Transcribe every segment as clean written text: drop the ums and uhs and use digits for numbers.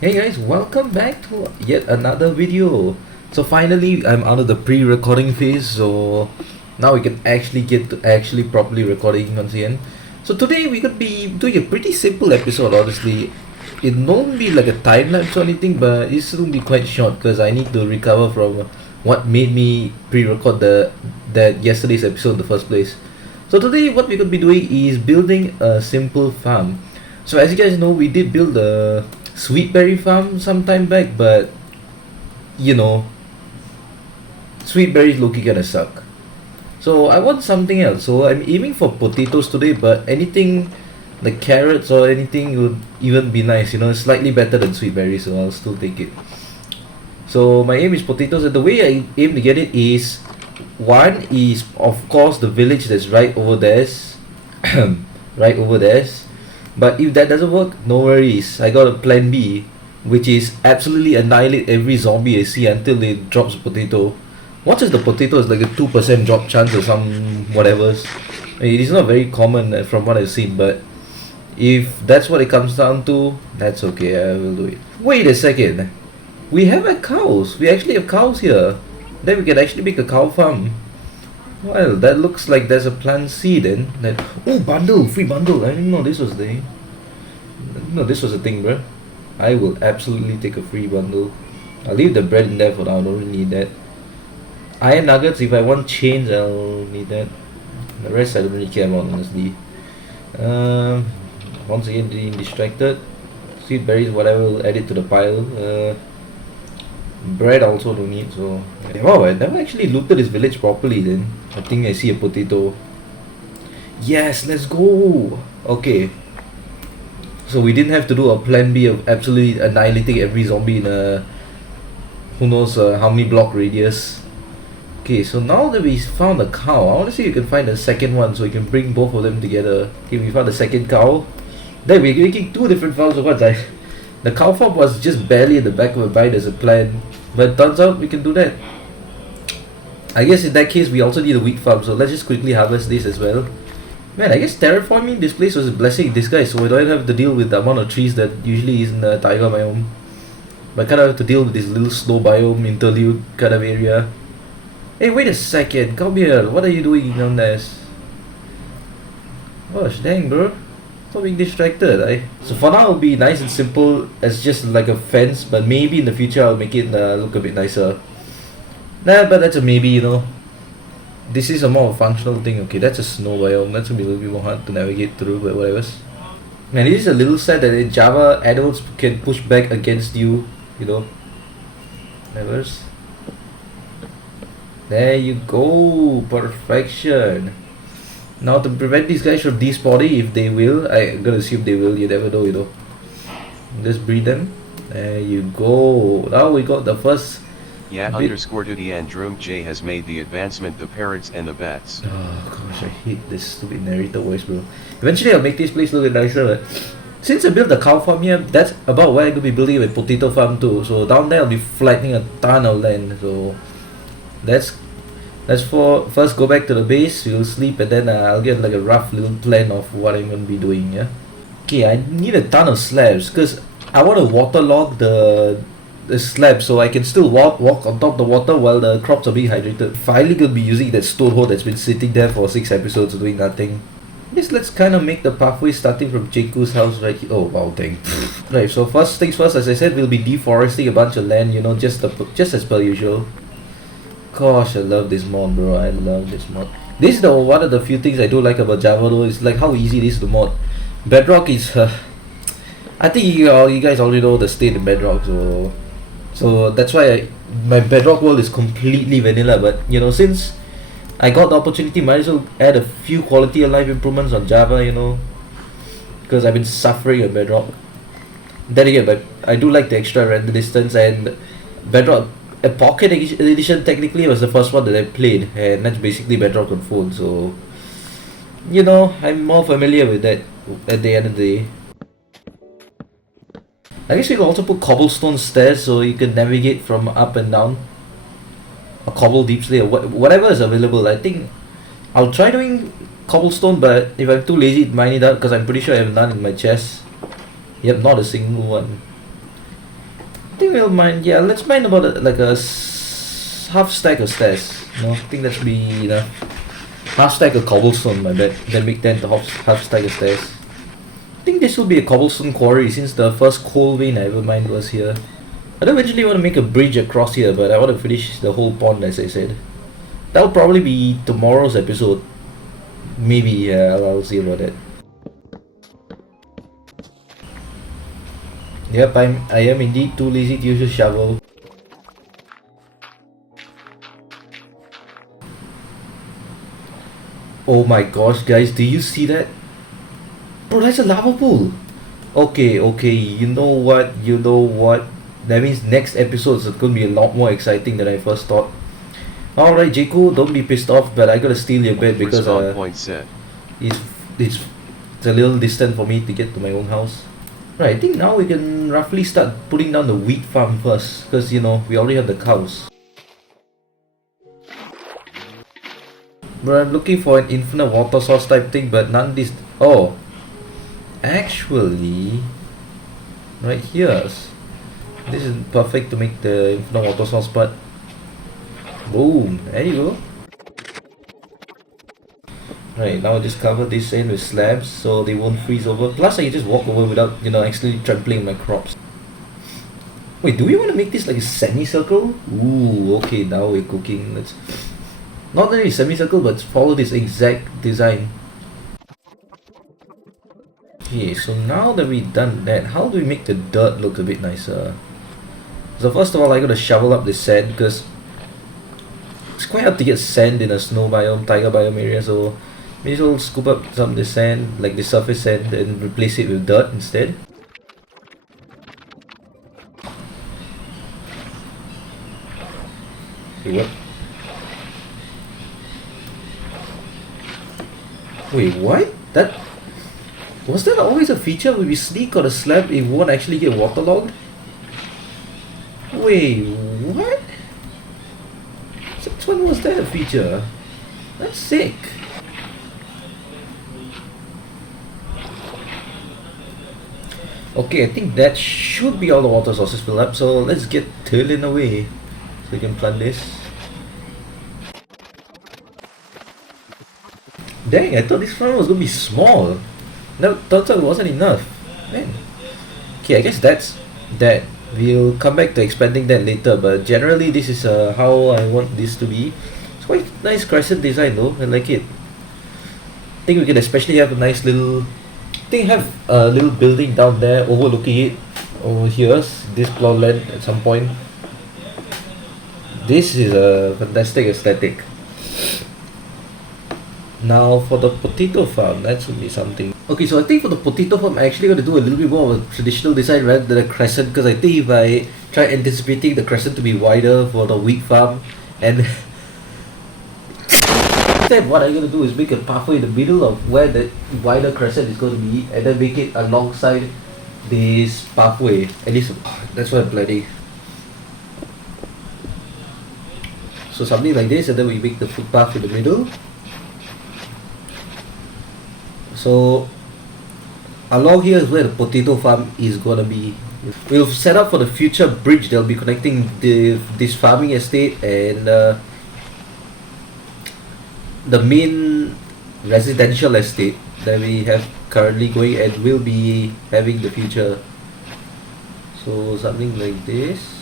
Hey guys, welcome back to yet another video. So finally I'm out of the pre-recording phase, so now we can actually get to actually properly recording once again. So today we could be doing a pretty simple episode, honestly. It won't be like a time lapse or anything, but it's will be quite short because I need to recover from what made me pre-record that yesterday's episode in the first place. So today what we could be doing is building a simple farm. So as you guys know, we did build a sweet berry farm some time back, but you know, sweet berries low-key gonna suck. So I want something else. So I'm aiming for potatoes today, but anything like carrots or anything would even be nice. Slightly better than sweet berries, so I'll still take it. So my aim is potatoes, and the way I aim to get it is one is of course the village that's right over there, right over there. But if that doesn't work, no worries. I got a plan B, which is absolutely annihilate every zombie I see until it drops a potato. What is the potato? Is like a 2% drop chance or some whatever's. It is not very common from what I've seen, but if that's what it comes down to, that's okay. I will do it. Wait a second. We have cows. We actually have cows here. Then we can actually make a cow farm. Well, that looks like there's a plan C then. Bundle, free bundle. I didn't know this was the. No, this was a thing, bro. I will absolutely take a free bundle. I'll leave the bread in there for now. I don't really need that. Iron nuggets. If I want chains, I'll need that. The rest I don't really care about, honestly. Once again, being distracted. Sweet berries, whatever. We'll add it to the pile. Bread also don't need, so wow, I never actually looted this village properly. Then I think I see a potato. Yes, let's go. Okay, so we didn't have to do a plan B of absolutely annihilating every zombie in a who knows how many block radius. Okay, so now that we found a cow, I want to see if we can find a second one so we can bring both of them together. Okay, we found a second cow. Then we're making two different farms of what. The cow farm was just barely in the back of my mind as a plan, but turns out we can do that. I guess in that case we also need a wheat farm, so let's just quickly harvest this as well. Man, I guess terraforming this place was a blessing in disguise, so we don't have to deal with the amount of trees that usually is in the taiga biome. But kind of have to deal with this little snow biome interlude kind of area. Hey, wait a second, come here, what are you doing down there? Gosh dang, bro. Stop being distracted, So for now it'll be nice and simple as just like a fence, but maybe in the future I'll make it look a bit nicer. Nah, but that's a maybe, This is a more functional thing. Okay, that's a snow biome. That's gonna be a little bit more hard to navigate through, but whatever. Man, this is a little sad that in Java adults can push back against you, Whatever. There you go, perfection. Now to prevent these guys from despawning, if they will, I'm gonna assume they will, you never know. Just breed them. There you go. Now we got the first underscore duty and Droom J has made the advancement the parrots and the bats. Oh gosh, I hate this stupid narrator voice, bro. Eventually I'll make this place look nicer, but since I built the cow farm here, that's about where I'm gonna be building a potato farm too. So down there I'll be flattening a ton of land. So let's first go back to the base, we'll sleep, and then I'll get like a rough little plan of what I'm going to be doing, yeah? Okay, I need a ton of slabs, because I want to waterlog the slab so I can still walk on top of the water while the crops are being hydrated. Finally going to be using that stone hole that's been sitting there for 6 episodes doing nothing. Yes, let's kind of make the pathway starting from Jeku's house right here. Oh wow, dang. Right, so first things first, as I said, we'll be deforesting a bunch of land, just as per usual. Gosh, I love this mod, bro. I love this mod. This is one of the few things I do like about Java, though. It's like how easy it is to mod. Bedrock is, I think you guys already know the state of Bedrock, so that's why my Bedrock world is completely vanilla. But since I got the opportunity, might as well add a few quality of life improvements on Java, because I've been suffering on Bedrock. Then again, but I do like the extra render distance, and Bedrock. A Pocket Edition technically was the first one that I played, and that's basically Bedrock on phone, so I'm more familiar with that at the end of the day. I guess we can also put cobblestone stairs so you can navigate from up and down. A cobble deep slate, or whatever is available. I think I'll try doing cobblestone, but if I'm too lazy to mine it out, because I'm pretty sure I have none in my chest. Yep, not a single one. think we'll mine. Yeah, let's mine about like a half stack of stairs. No, I think that's be enough. Half stack of cobblestone, my bad. Then make that into half stack of stairs. I think this will be a cobblestone quarry since the first coal vein I ever mined was here. I don't eventually want to make a bridge across here, but I want to finish the whole pond as I said. That'll probably be tomorrow's episode. Maybe, yeah, I'll see about that. Yep, I am indeed too lazy to use a shovel. Oh my gosh, guys, do you see that? Bro, that's a lava pool. Okay, you know what? That means next episode is going to be a lot more exciting than I first thought. Alright, Jaco, don't be pissed off, but I gotta steal your bed because point set. It's a little distant for me to get to my own house. Right, I think now we can roughly start putting down the wheat farm first, because you know, we already have the cows. But I'm looking for an infinite water source type thing, but none of these. Oh, actually, right here, this is perfect to make the infinite water source, but boom, there you go. Right, now I just cover this in with slabs so they won't freeze over. Plus I can just walk over without, you know, accidentally trampling my crops. Wait, do we want to make this like a semicircle? Ooh, okay, now we're cooking. Let's not really semicircle, but follow this exact design. Okay, so now that we've done that, how do we make the dirt look a bit nicer? So first of all, I gotta shovel up the sand because it's quite hard to get sand in a snow biome, tiger biome area, so maybe we'll scoop up some of the sand, like the surface sand, and replace it with dirt instead. Wait, what? Wait, what? Was that always a feature where we sneak on a slab it won't actually get waterlogged? Wait, what? Since when was that a feature? That's sick. Okay, I think that should be all the water sources filled up, so let's get tilling away so we can plant this. Dang, I thought this farm was gonna be small. No, turns out it wasn't enough. Man. Okay, I guess that's that. We'll come back to expanding that later, but generally this is how I want this to be. It's quite nice crescent design though, I like it. I think we can especially have a nice little, have a little building down there overlooking it over here, this plot land at some point. This is a fantastic aesthetic. Now for the potato farm, that should be something. Okay, so I think for the potato farm, I'm actually going to do a little bit more of a traditional design rather than a crescent, because I think if I try anticipating the crescent to be wider for the wheat farm, and instead what I'm going to do is make a pathway in the middle of where the wider crescent is going to be, and then make it alongside this pathway. At least that's what I'm planning. So something like this, and then we make the footpath in the middle. So along here is where the potato farm is gonna be. We'll set up for the future bridge that'll be connecting this farming estate and the main residential estate that we have currently going and will be having in the future. So something like this.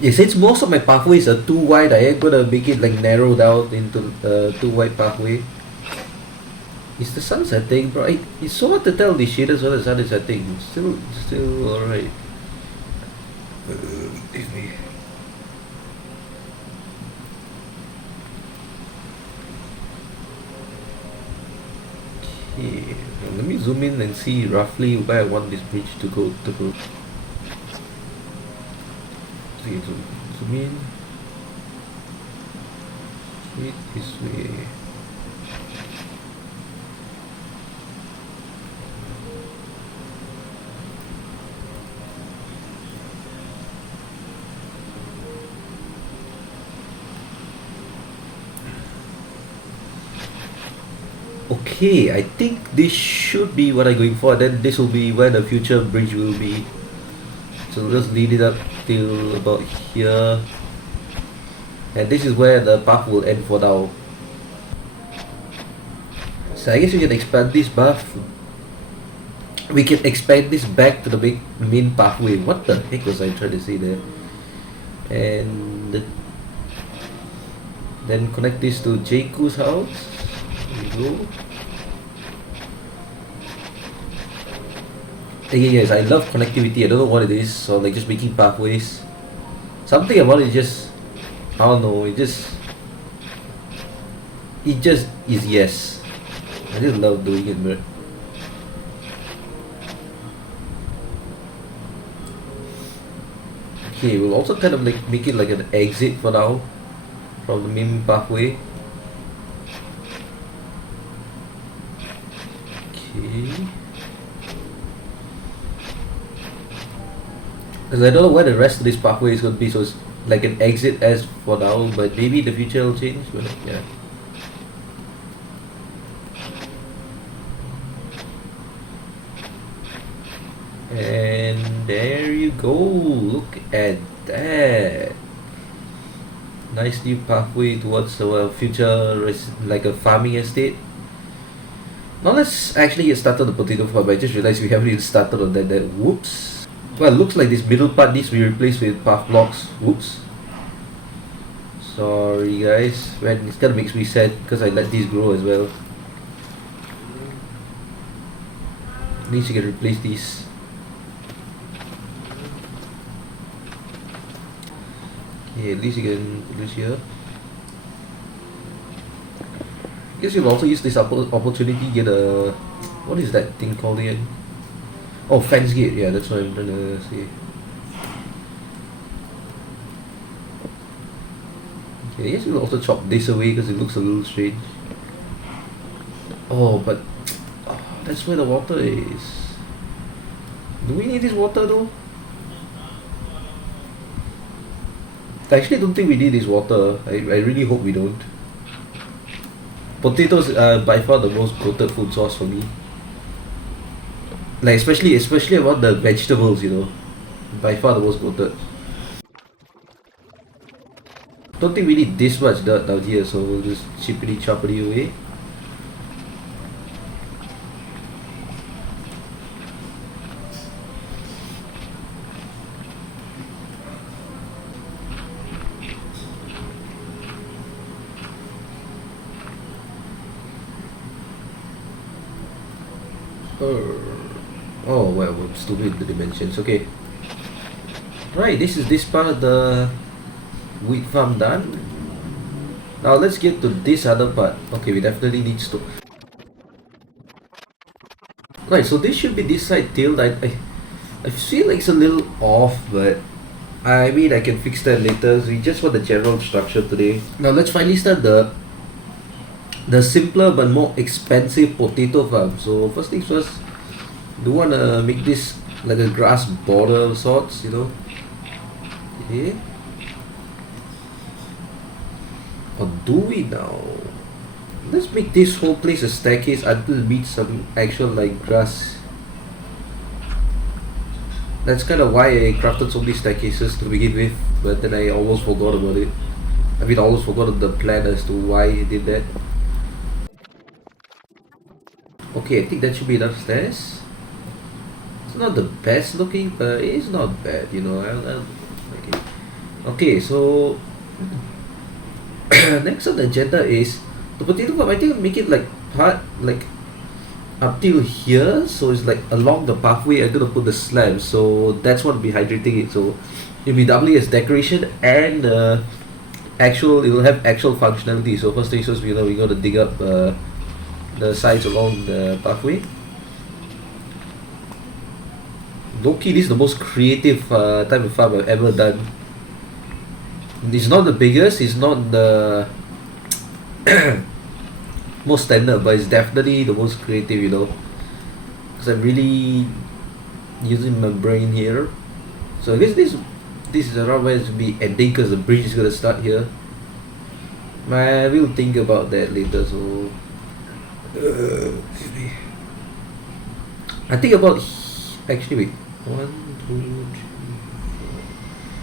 Yeah, since most of my pathways are too wide, I am gonna make it like narrow down into too wide pathway. Is the sun setting, bro? It's so hard to tell the shaders whether the sun is setting. Still alright. Excuse me. Okay, well, let me zoom in and see roughly where I want this bridge to go. Okay, zoom in. Straight this way. Okay, I think this should be what I'm going for. Then this will be where the future bridge will be. So we'll just lead it up till about here. And this is where the path will end for now. So I guess we can expand this path. We can expand this back to the big main pathway. What the heck was I trying to say there? And then connect this to Jaku's house. There we go. Again, guys, I love connectivity. I don't know what it is. So like just making pathways. Something about it just, I don't know. It just is yes. I just love doing it, bro. Okay, we'll also kind of like make it like an exit for now from the main pathway. Okay. Because I don't know where the rest of this pathway is going to be, so it's like an exit as for now, but maybe in the future it'll change. But yeah. And there you go. Look at that. Nice new pathway towards our future, like a farming estate. Now let's actually get started on the potato farm. I just realized we haven't even started on that. Whoops. Well, it looks like this middle part needs to be replaced with path blocks. Whoops. Sorry guys. Man, it kind of makes me sad because I let these grow as well. At least you can replace these. Okay, at least you can put this here. I guess you'll also use this opportunity to get a... What is that thing called again? Oh, fence gate. Yeah, that's what I'm trying to say. Okay, I guess we'll also chop this away because it looks a little strange. Oh, but... Oh, that's where the water is. Do we need this water though? I actually don't think we need this water. I really hope we don't. Potatoes are by far the most goated food source for me. Like especially about the vegetables, you know. By far the most goated. Don't think we need this much dirt down here, so we'll just chippity choppity away. Oh well, we're stupid the dimensions. Okay. Right, this part of the wheat farm done. Now let's get to this other part. Okay, we definitely need to. Right, so this should be this side tiled. I feel like it's a little off, but I mean I can fix that later. So we just want the general structure today. Now let's finally start the simpler but more expensive potato farm. So first things first, do want to make this like a grass border of sorts, you know. Okay. Or do we now? Let's make this whole place a staircase until it meets some actual like grass. That's kind of why I crafted so many staircases to begin with, but then I almost forgot about it. I mean, I almost forgot the plan as to why I did that. Okay, I think that should be enough stairs. It's not the best looking, but it's not bad, you know. Okay. Okay, so next on the agenda is the potato farm. I think I'll make it like part like up till here, so it's like along the pathway. I'm gonna put the slab, so that's what will be hydrating it. So it'll be doubly as decoration and actual. It will have actual functionality. So first things first, we gotta dig up the sides along the pathway. Low-key, this is the most creative type of farm I've ever done. It's not the biggest, it's not the most standard, but it's definitely the most creative, you know. Because I'm really using my brain here. So I guess this is around where it's to be ending because the bridge is gonna start here. I will think about that later. So Excuse me. I think about actually wait 1, 2, 3,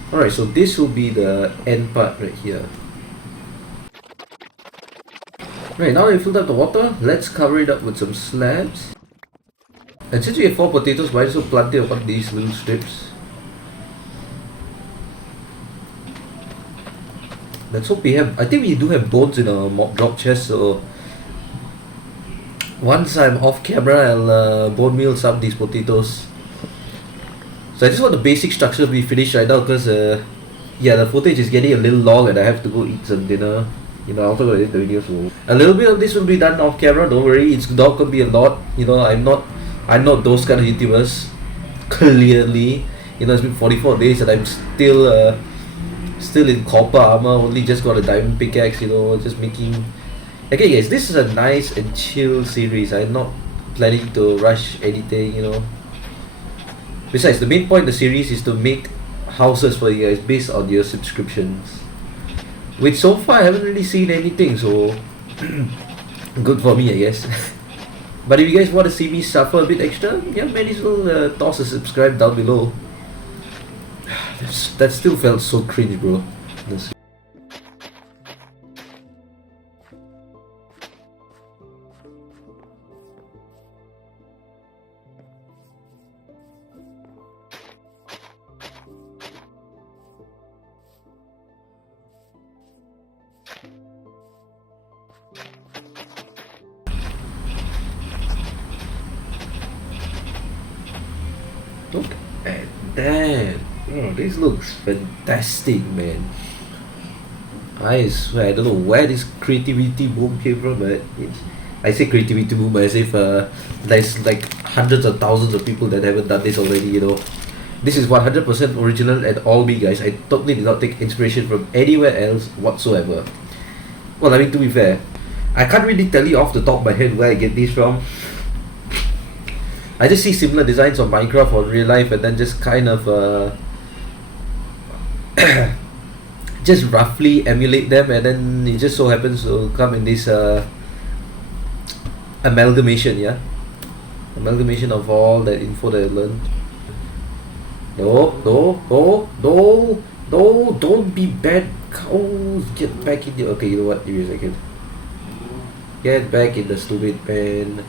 4. All right, so this will be the end part right here. Right, now that we filled up the water, let's cover it up with some slabs. And since we have 4 potatoes, why so plenty of these little strips? Let's hope we have. I think we do have bones in our mock drop chest, so once I'm off camera, I'll bone meal some of these potatoes. So I just want the basic structure to be finished right now because yeah, the footage is getting a little long and I have to go eat some dinner. You know, after I edit the video, so a little bit of this will be done off camera. Don't worry, it's not gonna be a lot. You know, I'm not those kind of YouTubers. Clearly, you know, it's been 44 days and I'm still in copper armor. Only just got a diamond pickaxe. You know, just making. Okay, guys, this is a nice and chill series. I'm not planning to rush anything. You know. Besides, the main point of the series is to make houses for you guys based on your subscriptions. Which so far I haven't really seen anything, so good for me, I guess. But if you guys want to see me suffer a bit extra, yeah, may as well toss a subscribe down below. That still felt so cringe, bro. Look at that. Oh, this looks fantastic, man. I swear, I don't know where this creativity boom came from, but I say creativity boom as if there's like hundreds of thousands of people that haven't done this already, you know. This is 100% original and all me, guys. I totally did not take inspiration from anywhere else whatsoever. Well, I mean, to be fair, I can't really tell you off the top of my head where I get these from. I just see similar designs on Minecraft or real life and then just kind of just roughly emulate them, and then it just so happens to come in this amalgamation, yeah? Amalgamation of all that info that I learned. No, don't be bad cows. Get back in the. Okay, you know what? Give me a second. Get back in the stupid pen.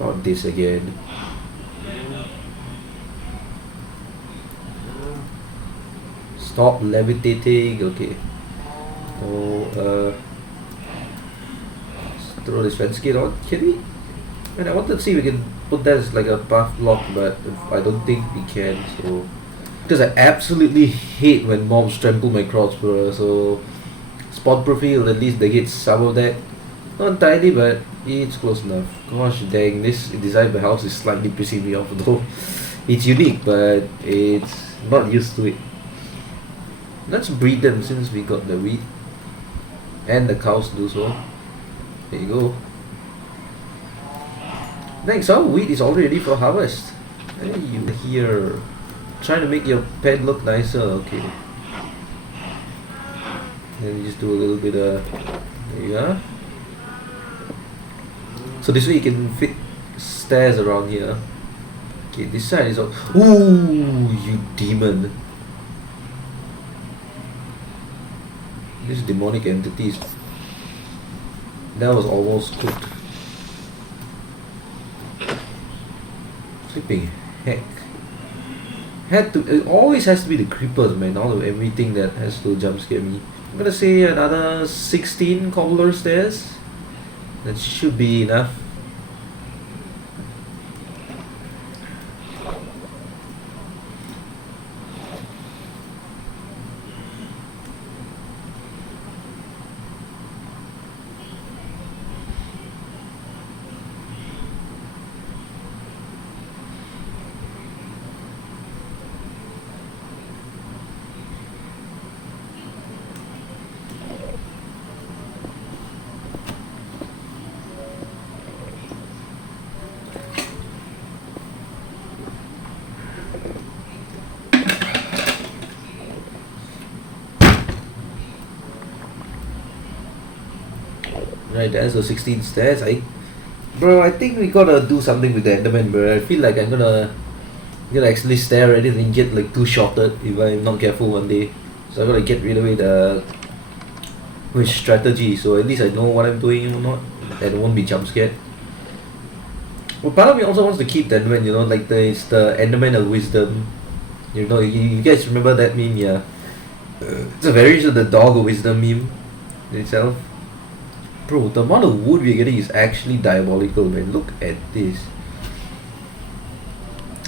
Not this again. Stop levitating. Okay. So, let's throw this fence gate on. Can we? And I wanted to see if we can put that as like a path block, but I don't think we can. So, because I absolutely hate when mobs trample my crops, bro. So, spawn proofing will at least negate some of that. Not entirely, but it's close enough. Gosh dang, this design of the house is slightly pissing me off though. It's unique, but it's not used to it. Let's breed them since we got the wheat. And the cows do so. There you go. Thanks, our wheat is already ready for harvest. Hey, you here. Trying to make your pen look nicer, okay. Then you just do a little bit of. There you go. So this way you can fit stairs around here. Okay, this side is all. Ooh, you demon. These demonic entities. That was almost cooked. Flipping heck. It always has to be the creepers, man. All of everything that has to jump scare me. I'm gonna say another 16 cobbler stairs. That should be enough. Right, there's the 16 stairs. Bro, I think we gotta do something with the Enderman, bro. I feel like I'm gonna actually stare at it and get like too shorted if I'm not careful one day. So I gotta get rid of it with strategy, so at least I know what I'm doing or not, and I won't be jump scared. Well, part of me also wants to keep the Enderman, like it's the Enderman of wisdom. You guys remember that meme, yeah? It's a variation of the dog of wisdom meme itself. Bro, the amount of wood we're getting is actually diabolical, man. Look at this.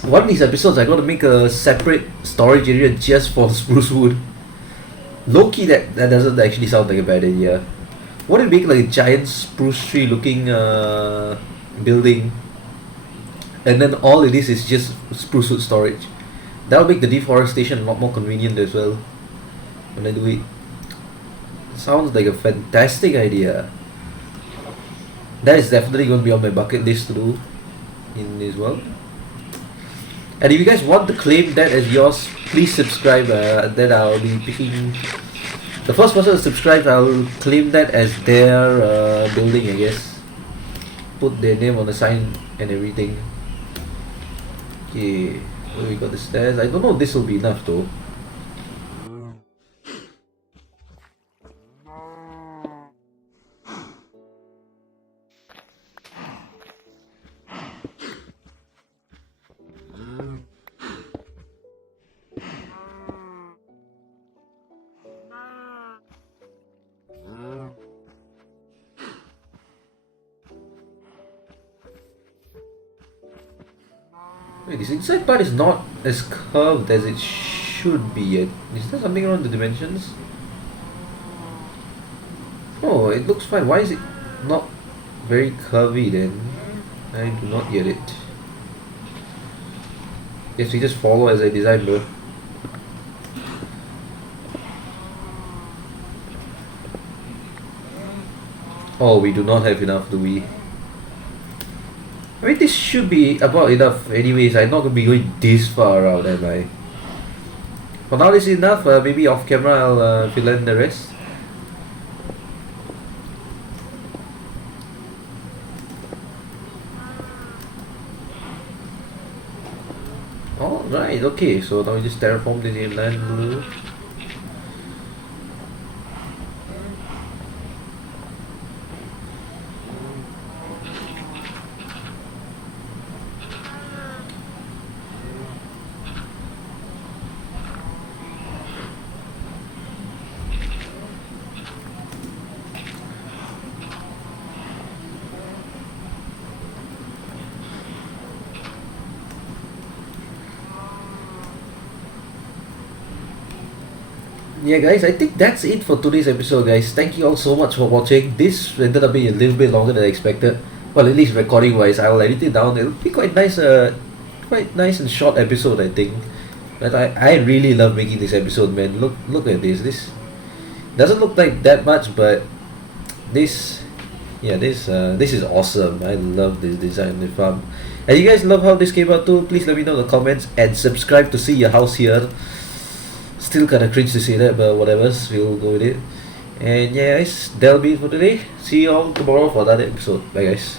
One of these episodes, I gotta make a separate storage area just for spruce wood. Low key, that doesn't actually sound like a bad idea. What if we make like a giant spruce tree looking building, and then all it is just spruce wood storage? That'll make the deforestation a lot more convenient as well when I do it. Sounds like a fantastic idea. That is definitely going to be on my bucket list to do in this world. And if you guys want to claim that as yours, please subscribe. Then I'll be picking the first person to subscribe. I'll claim that as their building, I guess. Put their name on the sign and everything. Okay, we got the stairs. I don't know if this will be enough though. Wait, this inside part is not as curved as it should be yet. Is there something around the dimensions? Oh, it looks fine. Why is it not very curvy then? I do not get it. Guess we just follow as I design, bro. Oh, we do not have enough, do we? I mean, this should be about enough anyways. I'm not going to be going this far out, am I? For now, this is enough. Maybe off camera I'll fill in the rest. Alright, okay. So now we just terraform this inland blue. Yeah guys, I think that's it for today's episode, guys. Thank you all so much for watching. This ended up being a little bit longer than I expected. Well, at least recording wise. I'll edit it down. It'll be quite nice and short episode, I think. But I really love making this episode, man. Look at this. This doesn't look like that much, but this is awesome. I love this design. And you guys love how this came out too, please let me know in the comments and subscribe to see your house here. Still kinda cringe to say that, but whatever, we'll go with it. And yeah guys, that'll be it for today. See you all tomorrow for another episode. Bye guys.